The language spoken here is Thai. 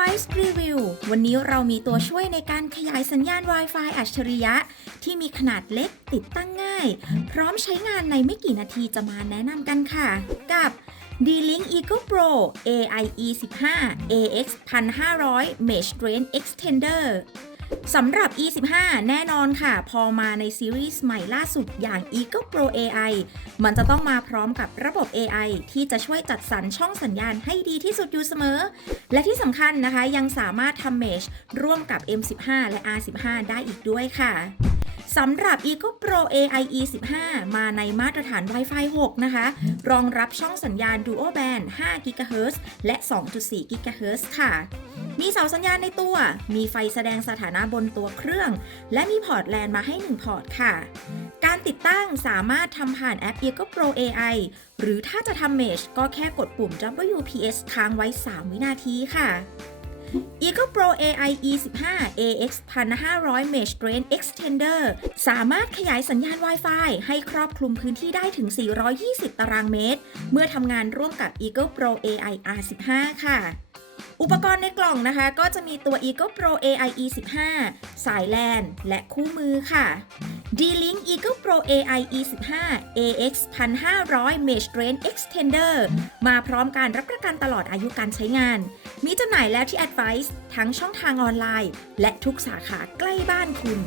Device Review วันนี้เรามีตัวช่วยในการขยายสัญญาณ Wi-Fi อัจฉริยะ ที่มีขนาดเล็กติดตั้งง่าย พร้อมใช้งานในไม่กี่นาทีจะมาแนะนำกันค่ะ กับ D-Link Eagle Pro AIE 15 AX 1500 Mesh Range Extender สำหรับ E15 แน่นอนค่ะ พอมาในซีรีส์ใหม่ล่าสุดอย่าง Eagle Pro AI มันจะต้องมาพร้อมกับระบบ AI ที่จะช่วยจัดสรรช่องสัญญาณให้ดีที่สุดอยู่เสมอ และที่สำคัญนะคะยังสามารถทำเมชร่วมกับ M15 และ R15 ได้อีกด้วยค่ะ สำหรับ Eagle Pro AIE 15 มาในมาตรฐาน Wi-Fi 6 นะคะ รองรับช่องสัญญาณ Dual Band 5 GHz และ 2.4 GHz ค่ะ มีเสาสัญญาณในตัว มีไฟแสดงสถานะบนตัวเครื่อง และมีพอร์ตแลนมาให้ 1 พอร์ตค่ะ การติดตั้งสามารถทำผ่านแอป Eagle Pro AI หรือถ้าจะทำเมชก็แค่กดปุ่ม WPS ค้างไว้ 3 วินาทีค่ะ Eagle Pro AI E15 AX 1500 Mesh Range Extender สามารถขยายสัญญาณ Wi-Fi ให้ครอบคลุมพื้นที่ได้ถึง 420 ตารางเมตร เมื่อทำงานร่วมกับ Eagle Pro AI R15 ค่ะ อุปกรณ์ในกล่องนะคะ ก็จะมีตัว Eagle Pro AI E15 สายแลนและคู่มือค่ะ D-Link Eagle Pro AI E15 AX 1500 Mesh Range Extender มาพร้อมการรับประกันตลอดอายุการใช้งาน มีจำหน่ายแล้วที่ Advice ทั้งช่องทางออนไลน์ และทุกสาขาใกล้บ้านคุณ